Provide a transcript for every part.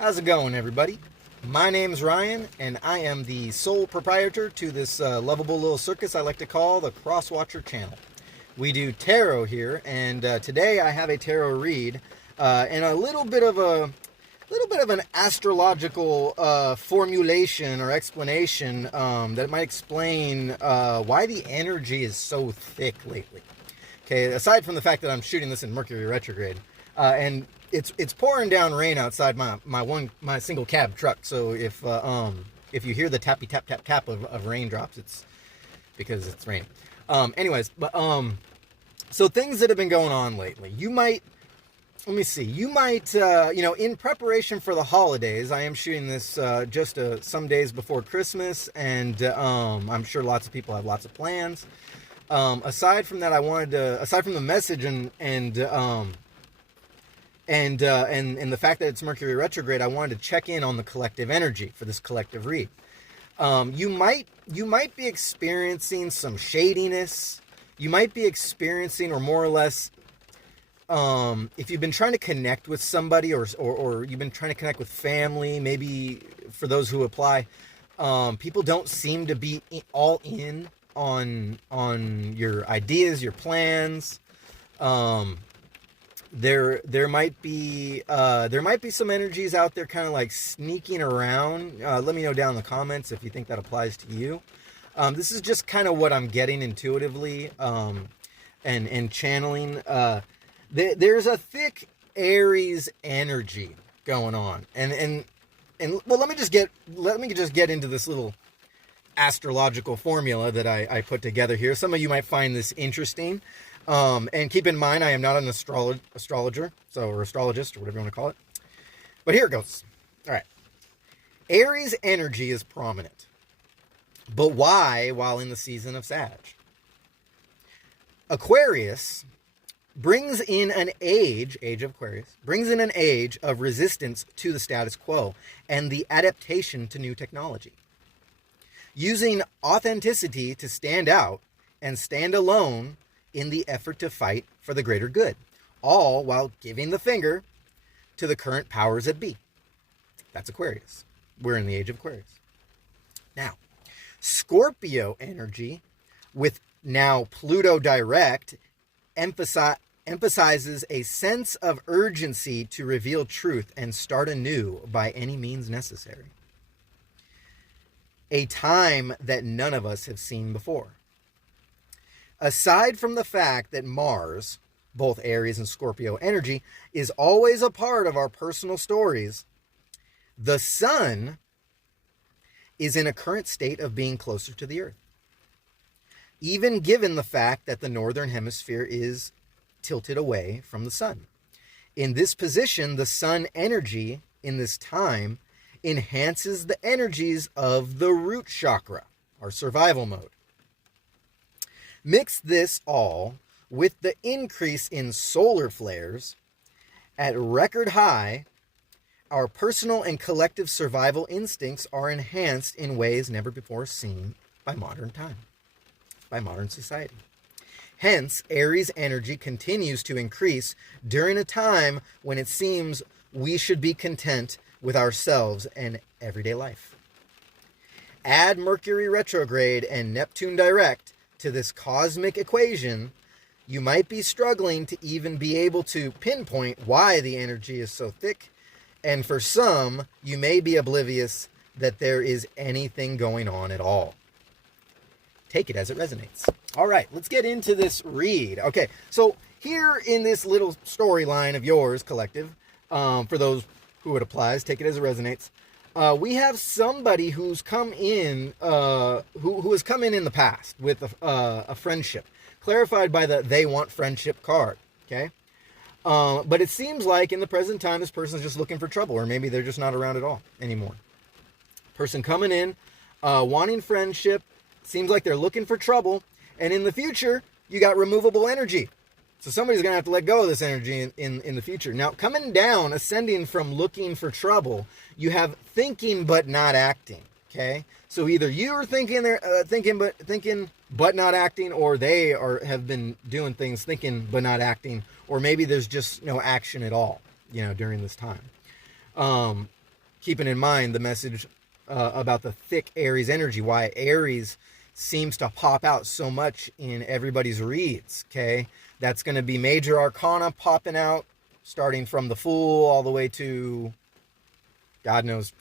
How's it going, everybody? My name's Ryan, and I am the sole proprietor to this lovable little circus I like to call the Crosswatcher channel. We do tarot here, and today I have a tarot read and a little bit of an astrological formulation or explanation that might explain why the energy is so thick lately. Okay, aside from the fact that I'm shooting this in Mercury retrograde, and it's pouring down rain outside my single cab truck. So if you hear the tappy tap tap tap of raindrops, it's because it's raining. So things that have been going on lately. You might in preparation for the holidays, I am shooting this just some days before Christmas, and I'm sure lots of people have lots of plans. Aside from that, aside from the message and the fact that it's Mercury retrograde, I wanted to check in on the collective energy for this collective read. You might be experiencing some shadiness. You might be experiencing, or more or less, if you've been trying to connect with somebody, or you've been trying to connect with family, maybe for those who apply, people don't seem to be all in on your ideas, your plans. There might be some energies out there kind of like sneaking around. Let me know down in the comments if you think that applies to you. This is just kind of what I'm getting intuitively and channeling. There's a thick Aries energy going on, and well, let me just get into this little astrological formula that I put together here. Some of you might find this interesting. And keep in mind, I am not an astrologer, or astrologist, or whatever you want to call it. But here it goes. All right. Aries energy is prominent. But why while in the season of Sag? Aquarius brings in an age of Aquarius, brings in an age of resistance to the status quo and the adaptation to new technology. Using authenticity to stand out and stand alone in the effort to fight for the greater good, all while giving the finger to the current powers that be. That's Aquarius. We're in the age of Aquarius. Now, Scorpio energy, with now Pluto direct, emphasizes a sense of urgency to reveal truth and start anew by any means necessary. A time that none of us have seen before. Aside from the fact that Mars, both Aries and Scorpio energy, is always a part of our personal stories, the Sun is in a current state of being closer to the Earth. Even given the fact that the Northern Hemisphere is tilted away from the Sun. In this position, the Sun energy in this time enhances the energies of the root chakra, our survival mode. Mix this all with the increase in solar flares at record high, our personal and collective survival instincts are enhanced in ways never before seen by modern society. Hence, Aries energy continues to increase during a time when it seems we should be content with ourselves and everyday life. Add Mercury retrograde and Neptune direct to this cosmic equation, you might be struggling to even be able to pinpoint why the energy is so thick, and for some, you may be oblivious that there is anything going on at all. Take it as it resonates. All right, let's get into this read. Okay, so here in this little storyline of yours, collective, for those who it applies, take it as it resonates. We have somebody who's come in, who has come in the past with a friendship, clarified by the "they want friendship" card. Okay, but it seems like in the present time, this person is just looking for trouble, or maybe they're just not around at all anymore. Person coming in, wanting friendship, seems like they're looking for trouble, and in the future, you got removable energy. So somebody's going to have to let go of this energy in the future. Now, coming down, ascending from looking for trouble, you have thinking but not acting, okay? So either you are thinking but not acting, or they have been doing things thinking but not acting, or maybe there's just no action at all, during this time. keeping in mind the message about the thick Aries energy, why Aries seems to pop out so much in everybody's reads, okay? That's going to be major arcana popping out, starting from the Fool all the way to, God knows,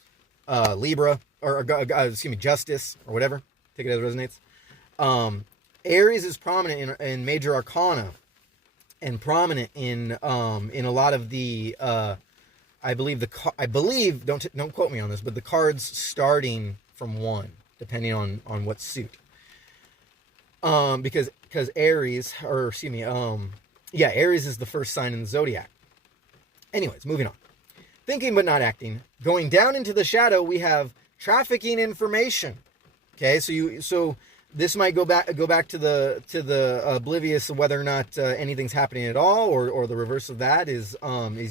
Libra, or excuse me, Justice, or whatever. Take it as it resonates. Aries is prominent in major arcana, and prominent in a lot of the I believe don't quote me on this, but the cards starting from 1, depending on what suit. Because Aries, or excuse me, Aries is the first sign in the zodiac. Anyways, moving on. Thinking but not acting. Going down into the shadow, we have trafficking information. Okay, so this might go back to the oblivious of whether or not anything's happening at all, or the reverse of that is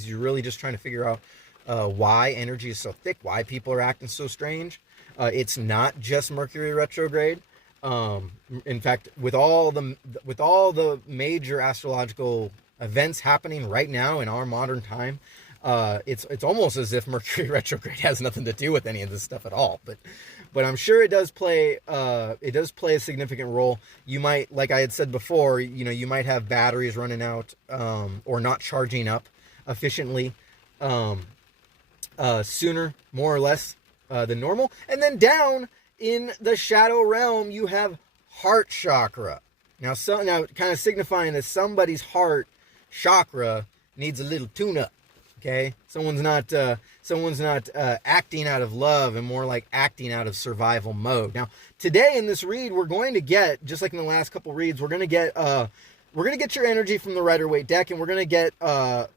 you're really just trying to figure out why energy is so thick, why people are acting so strange. It's not just Mercury retrograde. In fact, with all the major astrological events happening right now in our modern time, it's almost as if Mercury retrograde has nothing to do with any of this stuff at all. But I'm sure it does play a significant role. You might, like I had said before, you might have batteries running out or not charging up efficiently sooner, more or less, than normal. And then down in the shadow realm, you have heart chakra. Now kind of signifying that somebody's heart chakra needs a little tune-up. Okay, someone's not acting out of love, and more like acting out of survival mode. Now, today in this read, we're going to get, just like in the last couple reads, we're going to get your energy from the Rider-Waite deck, and we're going to get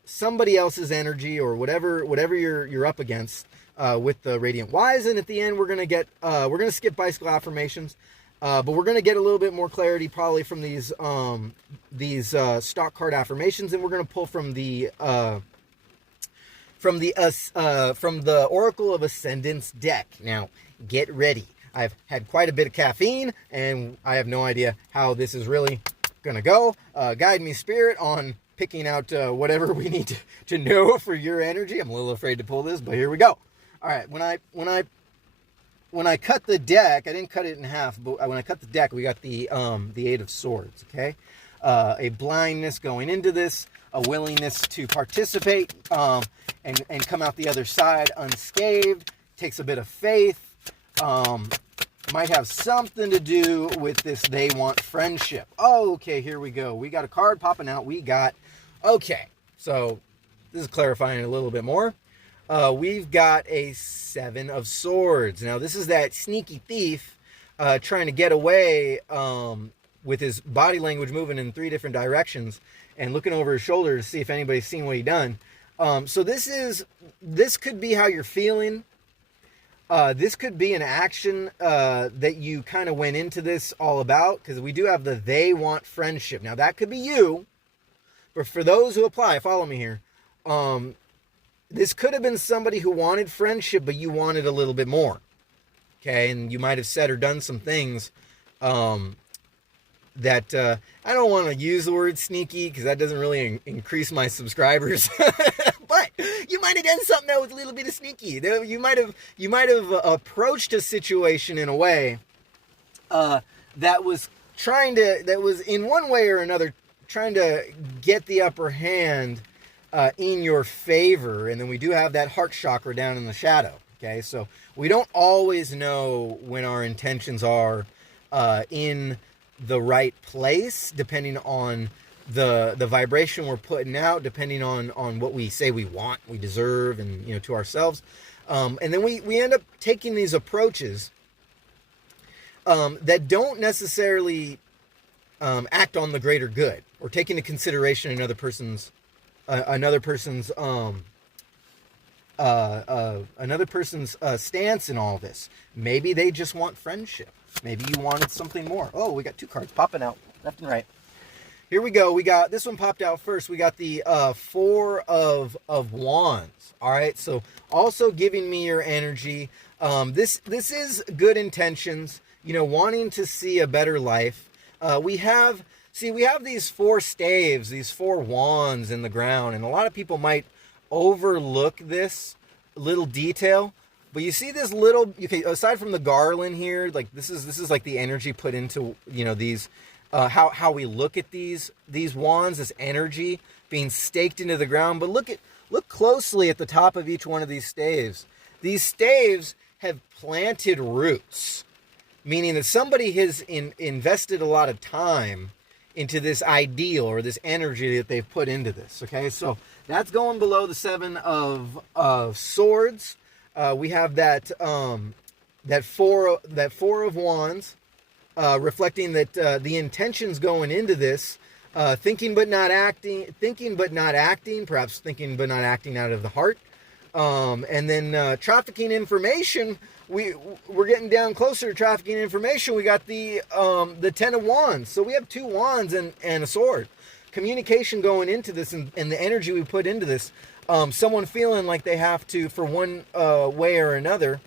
somebody else's energy, or whatever you're up against with the Radiant Wise. And at the end, we're going to skip bicycle affirmations, but we're going to get a little bit more clarity probably from these stock card affirmations, and we're going to pull from the Oracle of Ascendance deck. Now, get ready. I've had quite a bit of caffeine, and I have no idea how this is really going to go. Guide me, Spirit, on picking out whatever we need to know for your energy. I'm a little afraid to pull this, but here we go. All right, when I cut the deck, I didn't cut it in half, but when I cut the deck, we got the 8 of Swords, okay? A blindness going into this, a willingness to participate, and come out the other side unscathed. Takes a bit of faith. Might have something to do with this they want friendship. Oh, okay, here we go. We got a card popping out. Okay, so this is clarifying a little bit more. We've got a 7 of Swords. Now, this is that sneaky thief trying to get away with his body language moving in 3 different directions and looking over his shoulder to see if anybody's seen what he done. So this could be how you're feeling. This could be an action that you kind of went into this all about, because we do have the they want friendship. Now, that could be you, but for those who apply, follow me here. This could have been somebody who wanted friendship, but you wanted a little bit more. Okay, and you might have said or done some things that I don't want to use the word sneaky, because that doesn't really increase my subscribers. But you might have done something that was a little bit of sneaky. You might have approached a situation in a way that was in one way or another trying to get the upper hand in your favor. And then we do have that heart chakra down in the shadow. Okay, so we don't always know when our intentions are in the right place, depending on the vibration we're putting out, depending on what we say we want, we deserve, and to ourselves. And then we end up taking these approaches that don't necessarily act on the greater good, or take into consideration another person's stance in all this. Maybe they just want friendship. Maybe you wanted something more. Oh, we got 2 cards popping out left and right. Here we go. We got this one popped out first. We got the 4 of Wands. All right. So also giving me your energy. This is good intentions. Wanting to see a better life. We have these 4 staves, these 4 wands in the ground, and a lot of people might overlook this little detail. But you see this little, okay, aside from the garland here, like this is like the energy put into, you know, these, how we look at these wands, this energy being staked into the ground. But look closely at the top of each one of these staves. These staves have planted roots, meaning that somebody has invested a lot of time into this ideal or this energy that they've put into this. Okay, so that's going below the Seven of Swords. We have that four of Wands, reflecting that the intentions going into this, thinking but not acting, perhaps thinking but not acting out of the heart, and then trafficking information. We're getting down closer to trafficking information. We got the Ten of Wands, so we have two wands and a sword. Communication going into this, and the energy we put into this. Someone feeling like they have to, for one way or another,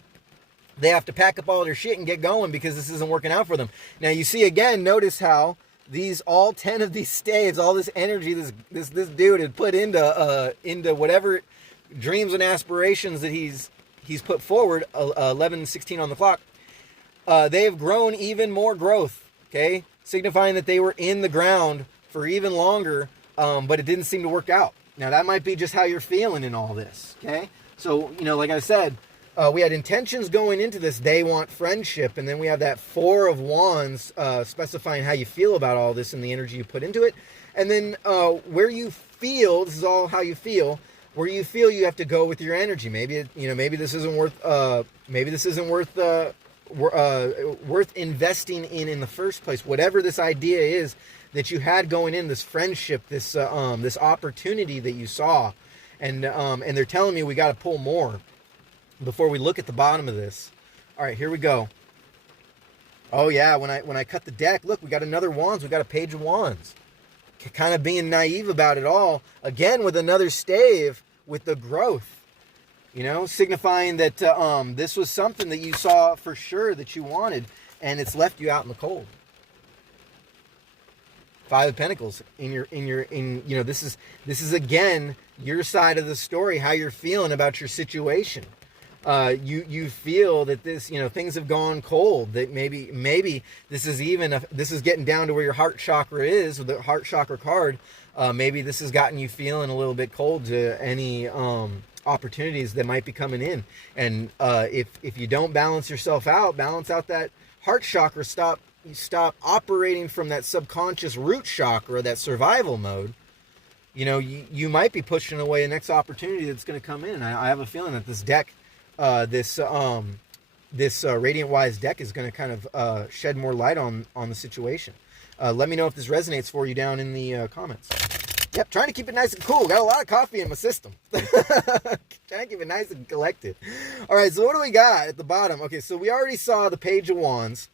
they have to pack up all their shit and get going because this isn't working out for them. Now you see again, notice how all 10 of these staves, all this energy this dude had put into whatever dreams and aspirations that he's put forward, 11:16 on the clock, they have grown even more growth, okay? Signifying that they were in the ground for even longer, but it didn't seem to work out. Now, that might be just how you're feeling in all this, okay? So, you know, like I said, we had intentions going into this. They want friendship, and then we have that Four of Wands specifying how you feel about all this and the energy you put into it. And then where you feel, this is all how you feel, where you feel you have to go with your energy. Maybe maybe this isn't worth worth investing in the first place. Whatever this idea is that you had going in, this friendship, this opportunity that you saw, and they're telling me we got to pull more before we look at the bottom of this. All right, here we go. Oh yeah, when I cut the deck, look, we got another Wands. We got a Page of Wands. Kind of being naive about it all, again with another stave with the growth, you know, signifying that this was something that you saw for sure that you wanted, and it's left you out in the cold. Five of Pentacles in you know, this is again your side of the story, how you're feeling about your situation. You feel that this, you know, things have gone cold, that maybe this is getting down to where your heart chakra is, with the heart chakra card. Maybe this has gotten you feeling a little bit cold to any opportunities that might be coming in. And if you don't balance yourself out, balance out that heart chakra, stop operating from that subconscious root chakra, that survival mode, you know, you might be pushing away the next opportunity that's going to come in. I have a feeling that this deck, this Radiant Wise deck is going to kind of shed more light on the situation. Let me know if this resonates for you down in the comments. Yep, trying to keep it nice and cool. Got a lot of coffee in my system. Trying to keep it nice and collected. All right, so what do we got at the bottom? Okay, so we already saw the Page of Wands.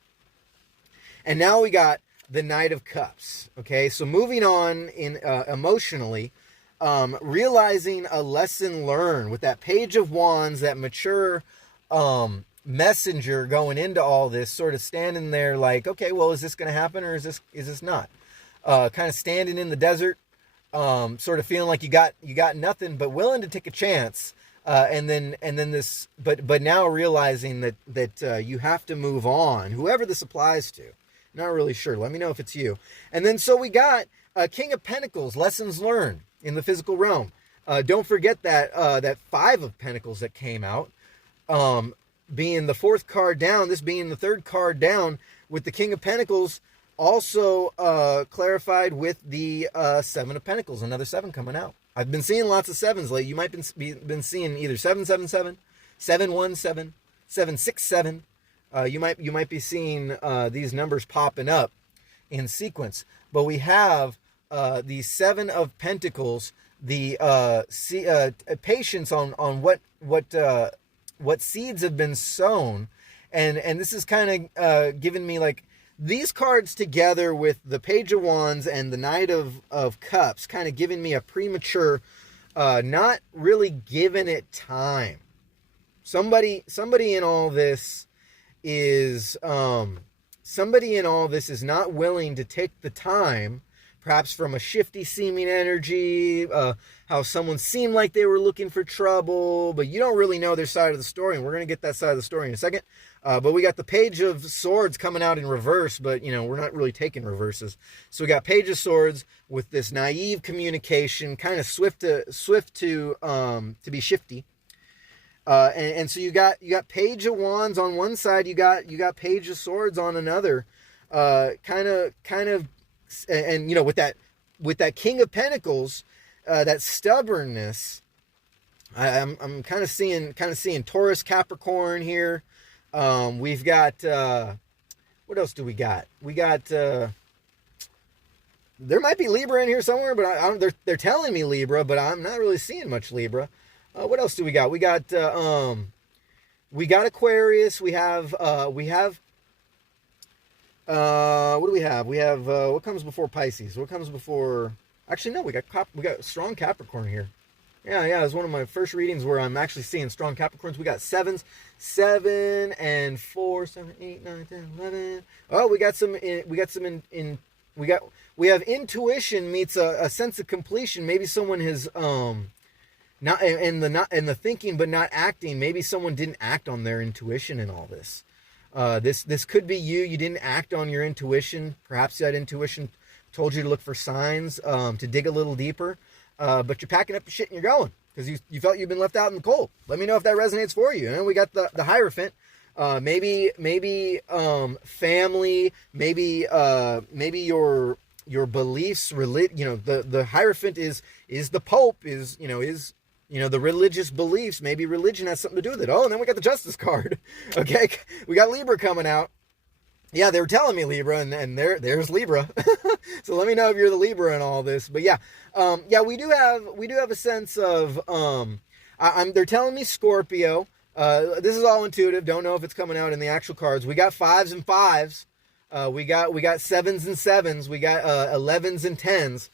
And now we got the Knight of Cups. Okay, so moving on in emotionally, realizing a lesson learned with that Page of Wands, that mature messenger going into all this, sort of standing there like, okay, well, is this going to happen or is this not? Kind of standing in the desert, sort of feeling like you got nothing, but willing to take a chance. And then this, but now realizing that you have to move on. Whoever this applies to, not really sure. Let me know if it's you. And then so we got King of Pentacles, lessons learned in the physical realm. Don't forget that Five of Pentacles that came out, being the fourth card down, this being the third card down, with the King of Pentacles also clarified with the Seven of Pentacles, another seven coming out. I've been seeing lots of sevens lately. You might been seeing either 777, 717, 767. You might be seeing these numbers popping up in sequence. But we have the Seven of Pentacles, the patience on what seeds have been sown, and this is kind of giving me like these cards together with the Page of Wands and the Knight of Cups, kind of giving me a premature, not really giving it time. Somebody in all this is not willing to take the time perhaps from a shifty seeming energy, how someone seemed like they were looking for trouble, but you don't really know their side of the story, and we're going to get that side of the story in a second. But we got the Page of Swords coming out in reverse, but, we're not really taking reverses. So we got Page of Swords with this naive communication, kind of swift to be shifty. And so you got Page of Wands on one side, you got Page of Swords on another, kind of, and with that King of Pentacles, that stubbornness. I'm kind of seeing Taurus, Capricorn here. We've got what else do we got? We got there might be Libra in here somewhere, but they're telling me Libra, but I'm not really seeing much Libra. What else do we got? We got Aquarius. We have what do we have? We have what comes before Pisces? What comes before? Actually, no. We got strong Capricorn here. Yeah. It was one of my first readings where I'm actually seeing strong Capricorns. We got 7 and 4, 7, 8, 9, 10, 11. Oh, we have intuition meets a sense of completion. Maybe someone has not in the thinking but not acting. Maybe someone didn't act on their intuition in all this. This could be you. You didn't act on your intuition. Perhaps that intuition told you to look for signs, to dig a little deeper. But you're packing up your shit and you're going because you felt you've been left out in the cold. Let me know if that resonates for you. And we got the Hierophant. Maybe family. Maybe your beliefs. The Hierophant is the Pope. Is the religious beliefs. Maybe religion has something to do with it. Oh, and then we got the Justice card. Okay, we got Libra coming out. Yeah, they were telling me Libra, and there's Libra. So let me know if you're the Libra in all this. But we do have a sense of they're telling me Scorpio. This is all intuitive. Don't know if it's coming out in the actual cards. We got 5s and 5s. We got 7s and 7s. We got 11s and 10s.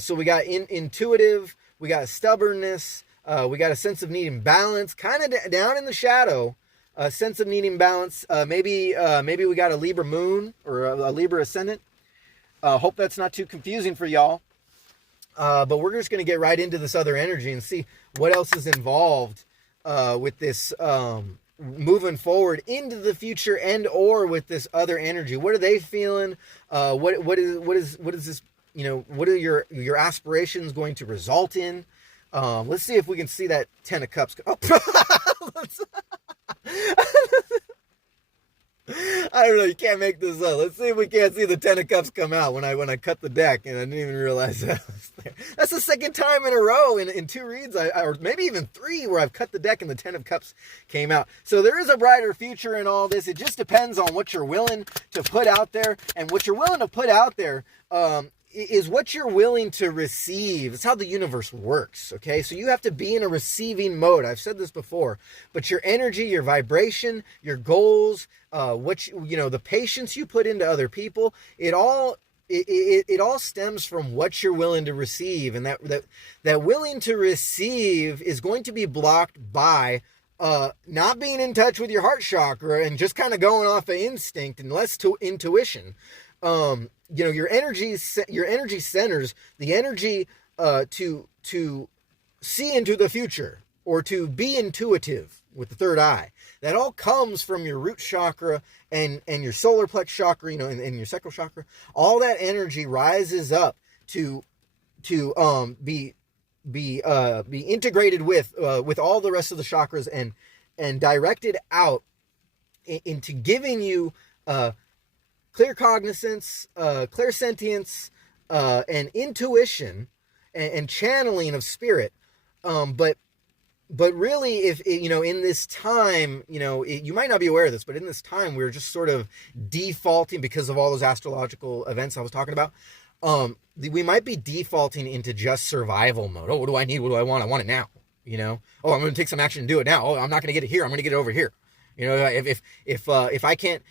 So we got intuitive. We got stubbornness. We got a sense of needing balance, kind of down in the shadow. A sense of needing balance. Maybe we got a Libra moon or a Libra ascendant. Hope that's not too confusing for y'all. But we're just going to get right into this other energy and see what else is involved with this moving forward into the future and or with this other energy. What are they feeling? What is this? What are your aspirations going to result in? Let's see if we can see that 10 of Cups. Oh. I don't know. You can't make this up. Let's see if we can't see the 10 of Cups come out when I cut the deck, and I didn't even realize that was there. That's the second time in a row in 2 reads, or maybe even 3, where I've cut the deck and the 10 of Cups came out. So there is a brighter future in all this. It just depends on what you're willing to put out there, and what you're willing to put out there is what you're willing to receive. It's how the universe works, okay? So you have to be in a receiving mode. I've said this before, but your energy, your vibration, your goals, the patience you put into other people, it all stems from what you're willing to receive, and that willing to receive is going to be blocked by not being in touch with your heart chakra and just kind of going off of instinct and less to intuition. Your energy centers, the energy to see into the future or to be intuitive with the third eye. That all comes from your root chakra and your solar plex chakra, and your sacral chakra. All that energy rises up to be integrated with all the rest of the chakras and directed out into giving you clear cognizance, clairsentience, and intuition, and channeling of spirit. But really, if in this time, you might not be aware of this, but in this time, we're just sort of defaulting because of all those astrological events I was talking about. We might be defaulting into just survival mode. Oh, what do I need? What do I want? I want it now. Oh, I'm going to take some action and do it now. Oh, I'm not going to get it here. I'm going to get it over here. If I can't.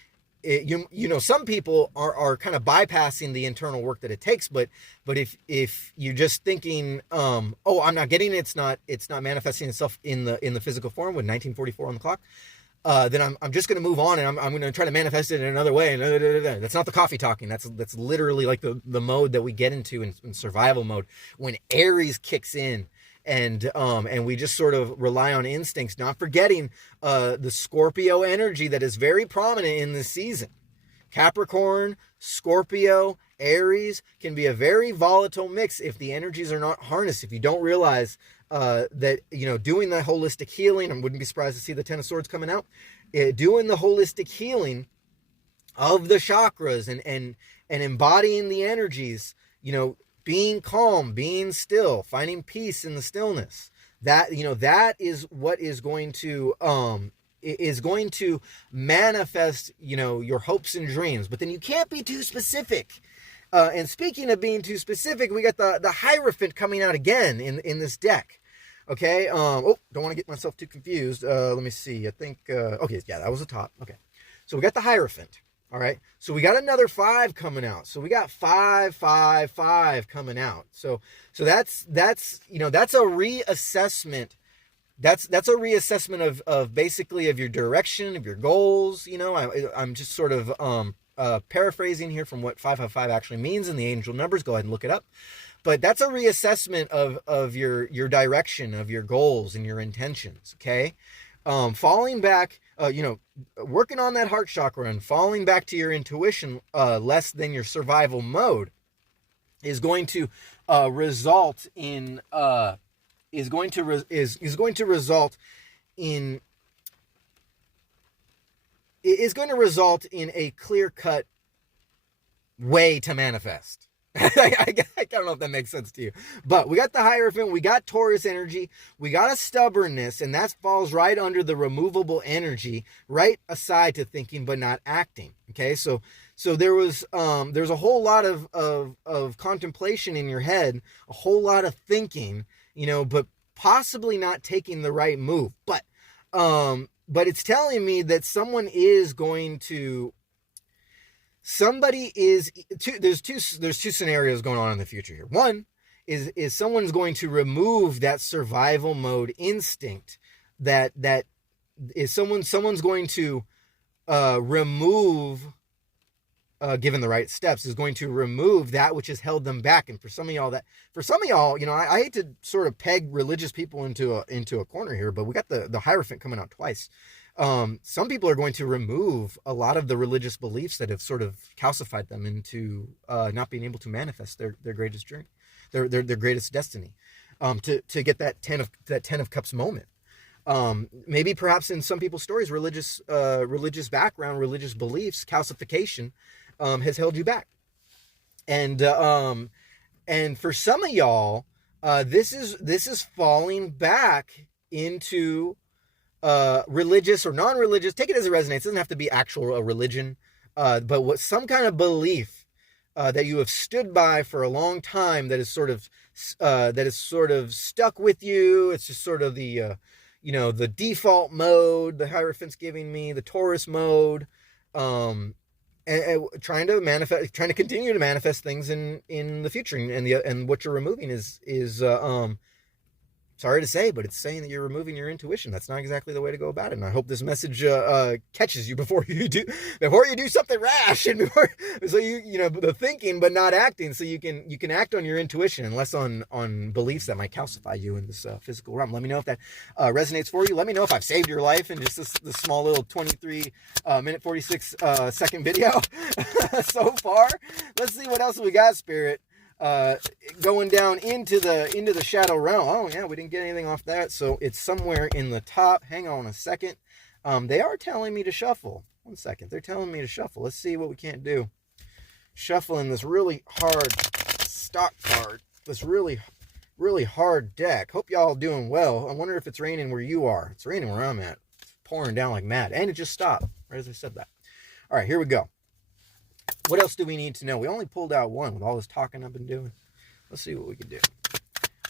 Some people are kind of bypassing the internal work that it takes, but if you're just thinking, I'm not getting it, it's not manifesting itself in the physical form with 1944 on the clock, then I'm just going to move on, and I'm going to try to manifest it in another way. And that's not the coffee talking. That's literally like the mode that we get into in survival mode when Aries kicks in, and we just sort of rely on instincts, not forgetting the Scorpio energy that is very prominent in this season. Capricorn, Scorpio, Aries can be a very volatile mix if the energies are not harnessed. If you don't realize that, doing the holistic healing, I wouldn't be surprised to see the Ten of Swords coming out, doing the holistic healing of the chakras and embodying the energies, being calm, being still, finding peace in the stillness. That is what is going to manifest, your hopes and dreams. But then you can't be too specific. And speaking of being too specific, we got the Hierophant coming out again in this deck. Okay. Don't want to get myself too confused. Let me see. I think, okay. Yeah, that was the top. Okay. So we got the Hierophant. All right. So we got another 5 coming out. So we got 5, 5, 5 coming out. So that's a reassessment. That's a reassessment of basically of your direction, of your goals. I'm just sort of paraphrasing here from what 555 actually means in the angel numbers. Go ahead and look it up. But that's a reassessment of your direction, of your goals and your intentions. Okay. Falling back, working on that heart chakra and falling back to your intuition less than your survival mode is going to result in is going to result in a clear-cut way to manifest. I don't know if that makes sense to you. But we got the Hierophant, we got Taurus energy, we got a stubbornness, and that falls right under the removable energy, right aside to thinking but not acting. Okay, so there's a whole lot of contemplation in your head, a whole lot of thinking, but possibly not taking the right move. But it's telling me that there's two scenarios going on in the future here. One is someone's going to remove that survival mode instinct that is someone's going to remove, given the right steps, is going to remove that which has held them back. And for some of y'all, I hate to sort of peg religious people into a corner here, but we got the Hierophant coming out twice. Some people are going to remove a lot of the religious beliefs that have sort of calcified them into not being able to manifest their greatest dream, their greatest destiny, to get that 10 of Cups moment. Maybe perhaps in some people's stories, religious background, religious beliefs, calcification has held you back. And for some of y'all, this is falling back into religious or non-religious. Take it as it resonates. It doesn't have to be actual religion, but what some kind of belief that you have stood by for a long time that is sort of stuck with you. It's just sort of the default mode the Hierophant's giving me, the Taurus mode, and trying to continue to manifest things in the future, and what you're removing is sorry to say, but it's saying that you're removing your intuition. That's not exactly the way to go about it. And I hope this message catches you before you do something rash, and so the thinking but not acting, so you can act on your intuition and less on beliefs that might calcify you in this physical realm. Let me know if that resonates for you. Let me know if I've saved your life in just this small little 23 minute 46 second video so far. Let's see what else we got, Spirit. Going down into the shadow realm. Oh yeah, we didn't get anything off that, so it's somewhere in the top. Hang on a second. They are telling me to shuffle. 1 second. They're telling me to shuffle. Let's see what we can't do. Shuffling this really hard stock card. This really, really hard deck. Hope y'all doing well. I wonder if it's raining where you are. It's raining where I'm at. It's pouring down like mad, and it just stopped right as I said that. All right, here we go. What else do we need to know? We only pulled out one with all this talking I've been doing. Let's see what we can do.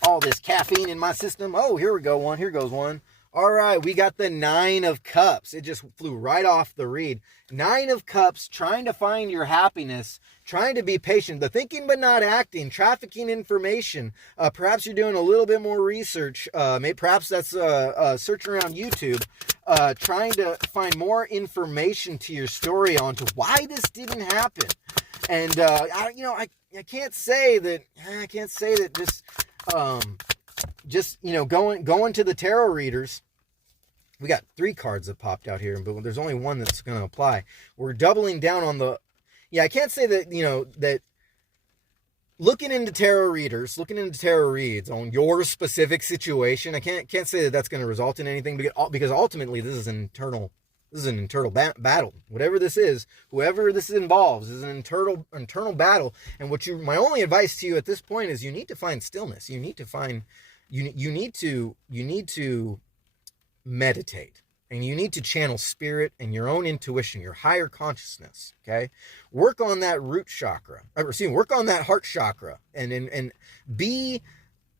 All this caffeine in my system. Oh, here we go. One. Here goes one. All right, we got the 9 of Cups. It just flew right off the read. 9 of Cups, trying to find your happiness, trying to be patient, the thinking but not acting, trafficking information. Perhaps you're doing a little bit more research. Perhaps that's searching around YouTube. trying to find more information to your story on to why this didn't happen. And I can't say that just going to the tarot readers. We got 3 cards that popped out here, but there's only one that's going to apply. We're doubling down on the. Yeah, I can't say that that. Looking into tarot reads on your specific situation, I can't say that that's going to result in anything, because ultimately this is an internal battle. Whatever this is, whoever this involves, is an internal battle. And my only advice to you at this point is you need to find stillness. You need to meditate. And you need to channel spirit and your own intuition, your higher consciousness, okay? Work on that root chakra. Work on that heart chakra. And be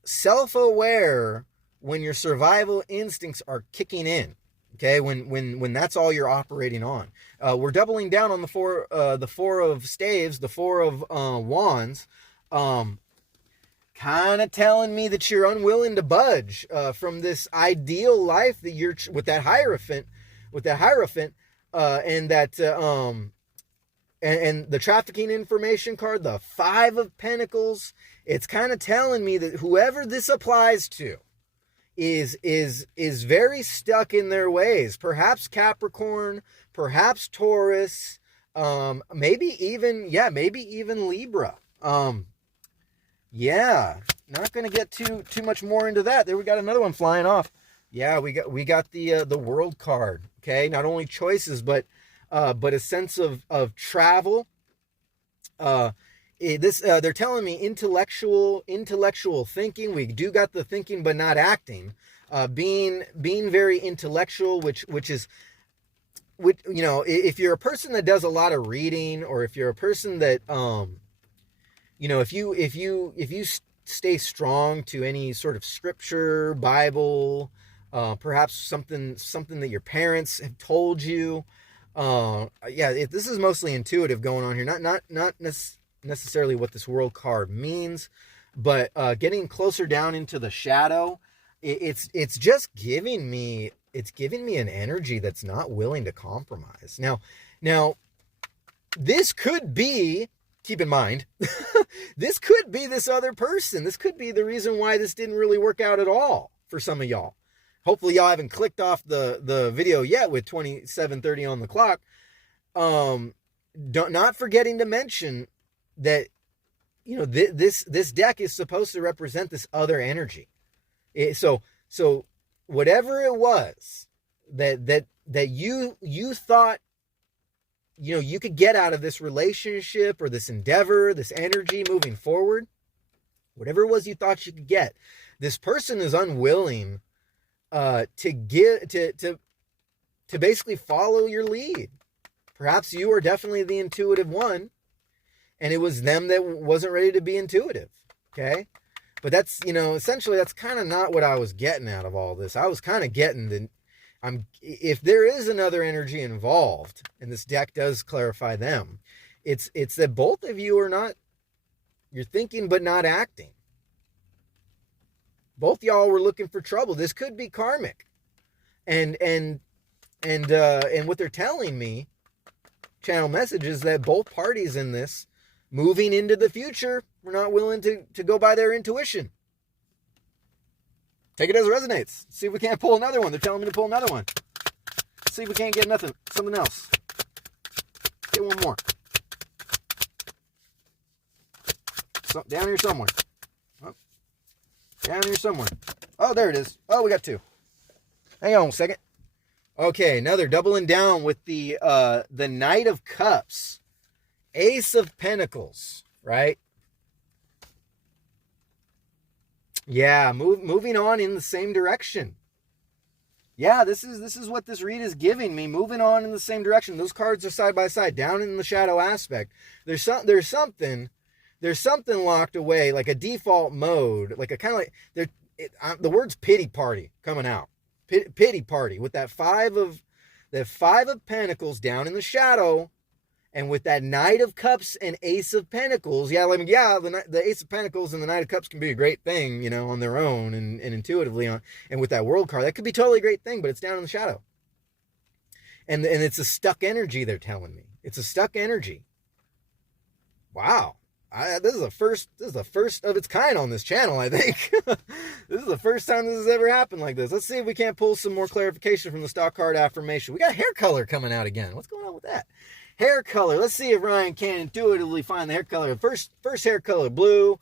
self-aware when your survival instincts are kicking in, okay? When that's all you're operating on. We're doubling down on the four of staves, the 4 of wands. Kind of telling me that you're unwilling to budge from this ideal life that you're with that Hierophant, and that and the trafficking information card, the 5 of Pentacles. It's kind of telling me that whoever this applies to is very stuck in their ways. Perhaps Capricorn, perhaps Taurus, maybe even Libra. Yeah, not going to get too much more into that. There we got another one flying off. Yeah, we got the World card. Okay, not only choices, but a sense of travel. They're telling me intellectual thinking. We do got the thinking, but not acting. Being very intellectual, which is, if you're a person that does a lot of reading, or if you're a person that if you stay strong to any sort of scripture, Bible, perhaps something that your parents have told you, this is mostly intuitive going on here. Not necessarily what this World card means, but getting closer down into the shadow, it's just giving me an energy that's not willing to compromise. Now, this could be. Keep in mind, this could be this other person. This could be the reason why this didn't really work out at all for some of y'all. Hopefully y'all haven't clicked off the video yet with 27:30 on the clock. Not forgetting to mention that, this deck is supposed to represent this other energy. So whatever it was that you thought, you could get out of this relationship or this endeavor, this energy moving forward, whatever it was you thought you could get, this person is unwilling to basically follow your lead. Perhaps you are definitely the intuitive one, and it was them that wasn't ready to be intuitive, okay? But that's, essentially that's kind of not what I was getting out of all this. I was kind of getting if there is another energy involved, and this deck does clarify them, it's that both of you you're thinking but not acting. Both y'all were looking for trouble. This could be karmic. And what they're telling me, channel messages, that both parties in this, moving into the future, were not willing to go by their intuition. Take it as it resonates. See if we can't pull another one. They're telling me to pull another one. See if we can't get something else. Get one more. Down here somewhere. Oh, down here somewhere. Oh, there it is. Oh, we got 2. Hang on a second. Okay, another doubling down with the Knight of Cups. Ace of Pentacles, right? Yeah, moving on in the same direction. Yeah, this is what this read is giving me. Moving on in the same direction. Those cards are side by side, down in the shadow aspect. There's something locked away, like a default mode, like a kind of like the words pity party coming out. Pity party with that 5 of Pentacles down in the shadow. And with that Knight of Cups and Ace of Pentacles, the Ace of Pentacles and the Knight of Cups can be a great thing, on their own and intuitively. And with that World card, that could be totally a great thing, but it's down in the shadow. And it's a stuck energy, they're telling me. It's a stuck energy. Wow. This is the first of its kind on this channel, I think. This is the first time this has ever happened like this. Let's see if we can't pull some more clarification from the stock card affirmation. We got hair color coming out again. What's going on with that? Hair color. Let's see if Ryan can intuitively find the hair color. First hair color, blue.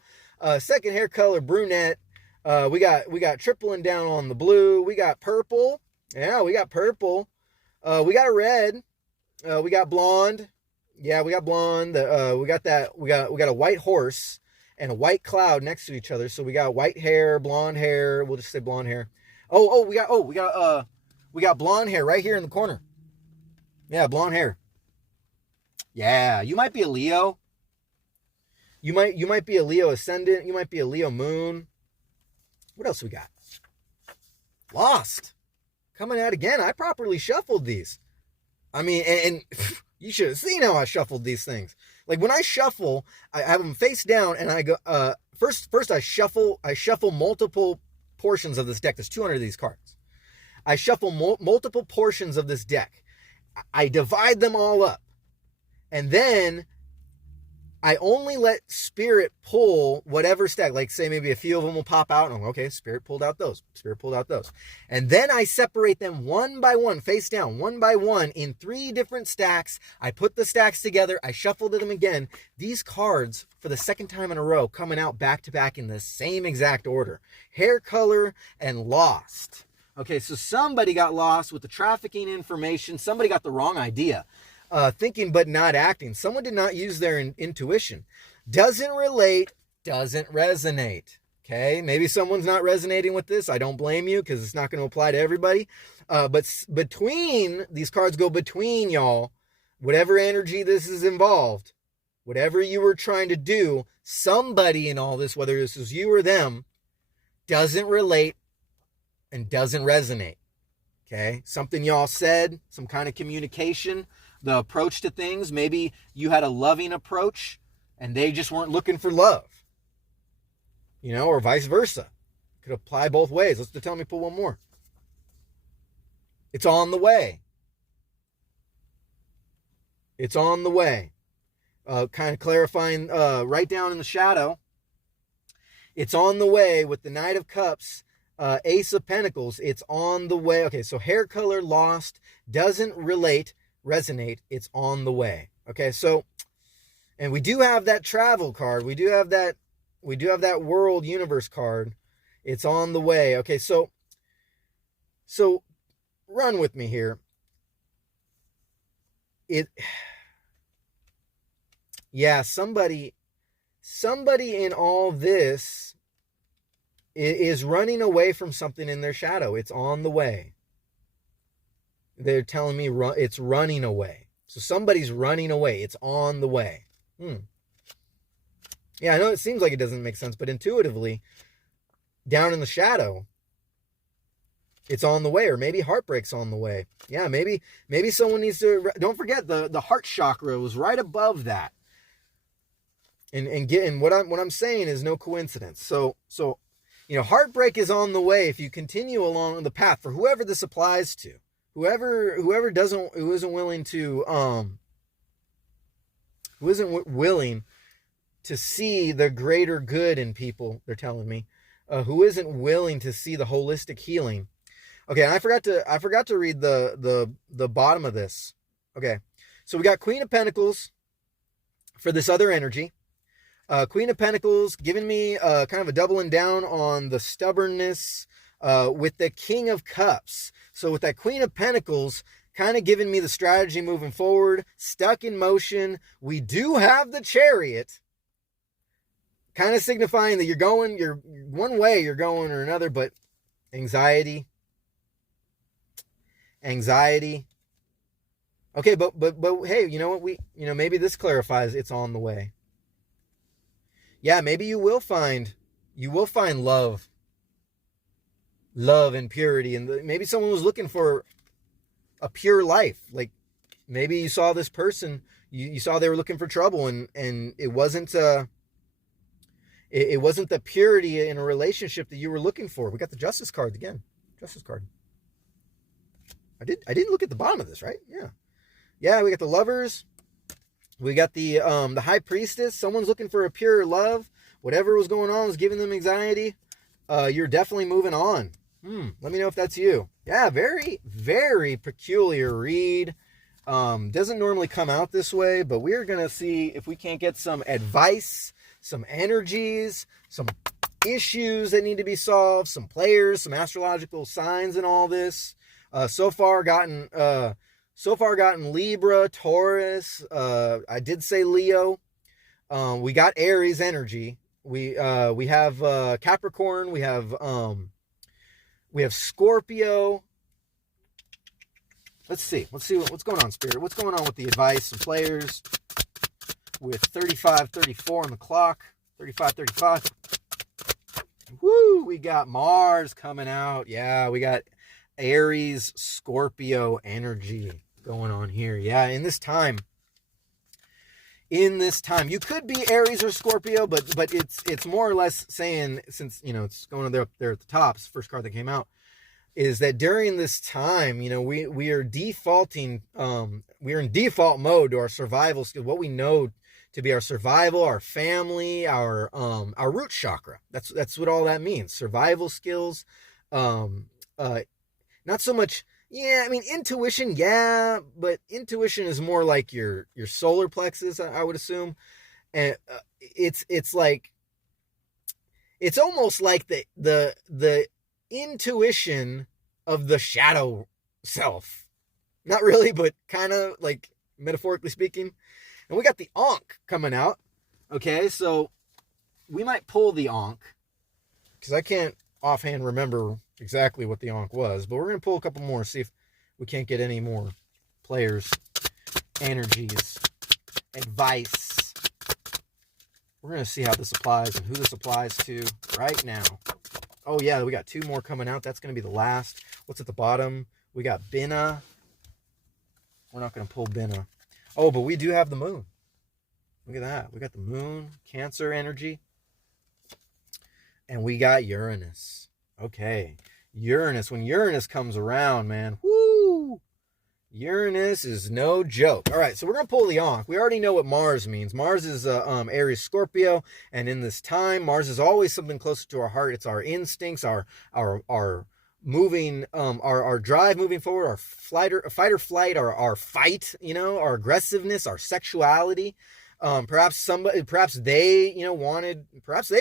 Second hair color, brunette. We got tripling down on the blue. We got purple. Yeah, we got purple. We got red. We got blonde. Yeah, we got blonde. We got a white horse and a white cloud next to each other. So we got white hair, blonde hair. We'll just say blonde hair. We got blonde hair right here in the corner. Yeah, blonde hair. Yeah, you might be a Leo. You might be a Leo ascendant. You might be a Leo moon. What else we got? Lost. Coming out again. I properly shuffled these. I mean, and you should have seen how I shuffled these things. Like when I shuffle, I have them face down and I go, first I shuffle multiple portions of this deck. There's 200 of these cards. I shuffle multiple portions of this deck. I divide them all up. And then I only let Spirit pull whatever stack. Like say maybe a few of them will pop out. And I'm okay, Spirit pulled out those. Spirit pulled out those. And then I separate them one by one, face down, one by one in 3 different stacks. I put the stacks together. I shuffled them again. These cards, for the second time in a row, coming out back to back in the same exact order. Hair color and lost. Okay, so somebody got lost with the trafficking information. Somebody got the wrong idea. Thinking but not acting. Someone did not use their intuition. Doesn't relate, doesn't resonate. Okay, maybe someone's not resonating with this. I don't blame you because it's not going to apply to everybody. But between, these cards go between y'all, whatever energy this is involved, whatever you were trying to do, somebody in all this, whether this is you or them, doesn't relate and doesn't resonate. Okay, something y'all said, some kind of communication, the approach to things. Maybe you had a loving approach and they just weren't looking for love, or vice versa. Could apply both ways. Let's tell me, pull one more. It's on the way. It's on the way. Kind of clarifying right down in the shadow. It's on the way with the Knight of Cups, Ace of Pentacles. It's on the way. Okay, so hair color, lost, doesn't relate, resonate. It's on the way. Okay, so, and we do have that travel card. We do have that world universe card. It's on the way. Okay, so run with me here. Somebody in all this is running away from something in their shadow. It's on the way. They're telling me it's running away. So somebody's running away. It's on the way. Yeah, I know it seems like it doesn't make sense, but intuitively, down in the shadow, it's on the way, or maybe heartbreak's on the way. Yeah, maybe someone needs to, don't forget the heart chakra was right above that. And what I'm saying is no coincidence. So heartbreak is on the way if you continue along the path, for whoever this applies to. Who isn't willing to see the greater good in people, they're telling me, who isn't willing to see the holistic healing. Okay, and I forgot to read the bottom of this. Okay, so we got Queen of Pentacles for this other energy. Queen of Pentacles giving me kind of a doubling down on the stubbornness with the King of Cups. So with that Queen of Pentacles, kind of giving me the strategy moving forward, stuck in motion. We do have the Chariot, kind of signifying that you're one way you're going or another, but anxiety. Okay, but hey, you know what? Maybe this clarifies it's on the way. Yeah, maybe you will find love and purity, and maybe someone was looking for a pure life. Like maybe you saw this person, you saw they were looking for trouble, and it wasn't the purity in a relationship that you were looking for. We got the Justice card again. Justice card. I didn't look at the bottom of this, right? Yeah. Yeah, we got the Lovers. We got the High Priestess. Someone's looking for a pure love. Whatever was going on was giving them anxiety. You're definitely moving on. Let me know if that's you. Yeah, very, very peculiar read. Doesn't normally come out this way, but we're going to see if we can't get some advice, some energies, some issues that need to be solved, some players, some astrological signs in all this. So far gotten Libra, Taurus. I did say Leo. We got Aries energy. We have Capricorn. We have Scorpio. Let's see what's going on, Spirit. What's going on with the advice and players with 35-34 on the clock. 35-35. Woo! We got Mars coming out. Yeah, we got Aries, Scorpio energy going on here. Yeah, in this time, you could be Aries or Scorpio, but it's more or less saying, since it's going up there at the top, it's the first card that came out, is that during this time, we are defaulting, we are in default mode to our survival skills, what we know to be our survival, our family, our root chakra. That's what all that means. Survival skills, not so much. Yeah, I mean intuition. Yeah, but intuition is more like your solar plexus, I would assume, and it's like, it's almost like the intuition of the shadow self. Not really, but kind of, like, metaphorically speaking. And we got the Ankh coming out. Okay, so we might pull the Ankh, because I can't offhand remember exactly what the Ankh was, but we're going to pull a couple more, see if we can't get any more players, energies, advice. We're going to see how this applies and who this applies to right now. Oh, yeah, we got two more coming out. That's going to be the last. What's at the bottom? We got Binah. We're not going to pull Binah. Oh, but we do have the moon. Look at that. We got the moon, Cancer energy. And we got Uranus. Okay. Uranus. When Uranus comes around, man, whoo! Uranus is no joke. All right, so we're going to pull the Ankh. We already know what Mars means. Mars is Aries, Scorpio, and in this time, Mars is always something closer to our heart. It's our instincts, our moving, our drive moving forward, our fight or flight, our fight, our aggressiveness, our sexuality. Perhaps they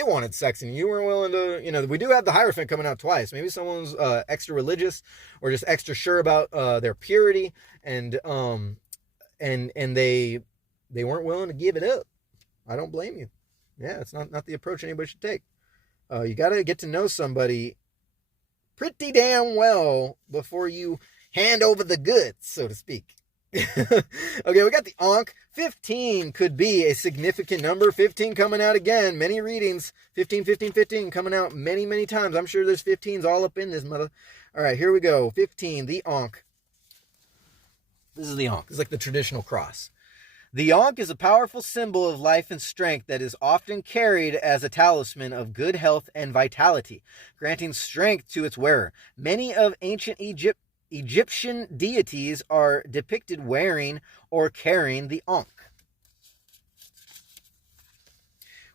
wanted sex and you weren't willing to, we do have the Hierophant coming out twice. Maybe someone's extra religious or just extra sure about their purity, and they weren't willing to give it up. I don't blame you. Yeah, it's not the approach anybody should take. You got to get to know somebody pretty damn well before you hand over the goods, so to speak. Okay, we got the Ankh. 15 could be a significant number. 15 coming out again. Many readings. 15 coming out many times. I'm sure there's 15s all up in this mother. All right, here we go. 15, the Ankh. This is the Ankh. It's like the traditional cross. The Ankh is a powerful symbol of life and strength that is often carried as a talisman of good health and vitality, granting strength to its wearer. Many of ancient Egyptian deities are depicted wearing or carrying the Ankh.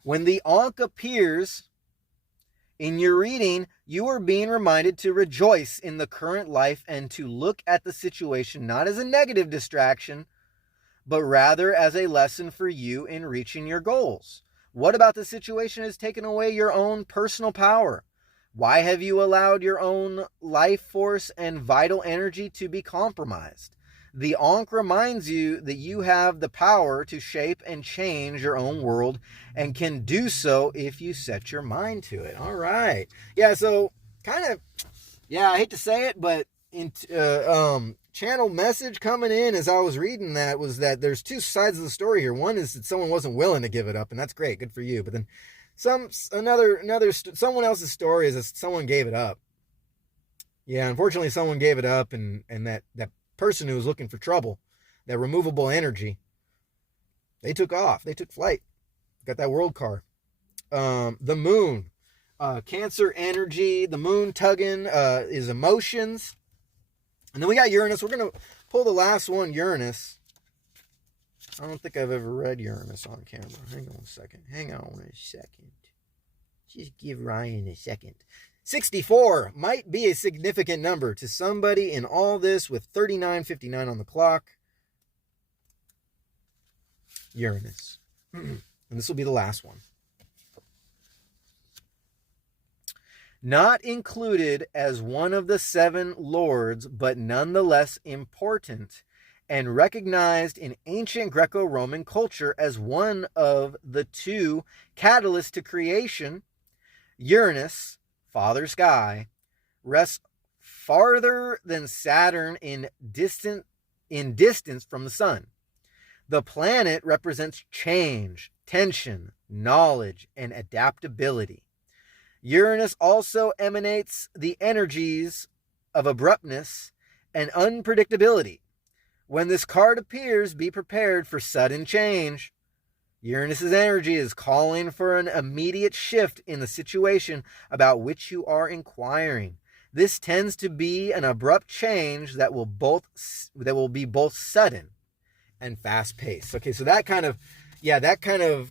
When the Ankh appears in your reading, you are being reminded to rejoice in the current life and to look at the situation not as a negative distraction, but rather as a lesson for you in reaching your goals. What about the situation has taken away your own personal power? Why have you allowed your own life force and vital energy to be compromised? The Ankh reminds you that you have the power to shape and change your own world and can do so if you set your mind to it. All right. Yeah, so I hate to say it, but channel message coming in as I was reading that was that there's two sides of the story here. One is that someone wasn't willing to give it up, and that's great, good for you. But then someone else's story is that someone gave it up. Yeah, unfortunately, someone gave it up, and that person who was looking for trouble, that removable energy, they took off. They took flight. Got that world car. The moon, Cancer energy. The moon tugging is emotions. And then we got Uranus. We're going to pull the last one, Uranus. I don't think I've ever read Uranus on camera. Hang on a second. Just give Ryan a second. 64 might be a significant number to somebody in all this with 39:59 on the clock. Uranus. And this will be the last one. Not included as one of the 7 lords, but nonetheless important and recognized in ancient Greco-Roman culture as one of the 2 catalysts to creation, Uranus, Father Sky, rests farther than Saturn in distance from the sun. The planet represents change, tension, knowledge, and adaptability. Uranus also emanates the energies of abruptness and unpredictability. When this card appears, be prepared for sudden change. Uranus's energy is calling for an immediate shift in the situation about which you are inquiring. This tends to be an abrupt change that will be both sudden and fast-paced. Okay, so that kind of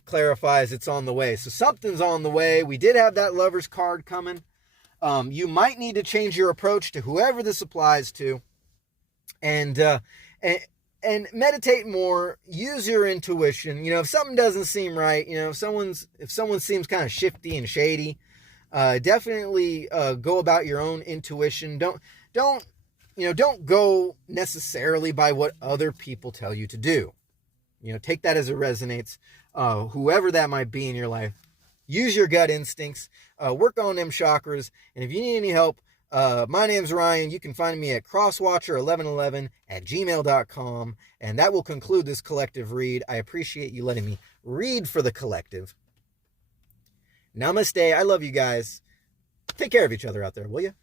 clarifies it's on the way. So something's on the way. We did have that Lover's card coming. You might need to change your approach to whoever this applies to, and meditate more. Use your intuition. If something doesn't seem right, if someone seems kind of shifty and shady, definitely go about your own intuition. Don't go necessarily by what other people tell you to do. Take that as it resonates. Whoever that might be in your life, use your gut instincts, work on them chakras. And if you need any help, my name's Ryan. You can find me at crosswatcher1111@gmail.com. And that will conclude this collective read. I appreciate you letting me read for the collective. Namaste. I love you guys. Take care of each other out there, will you?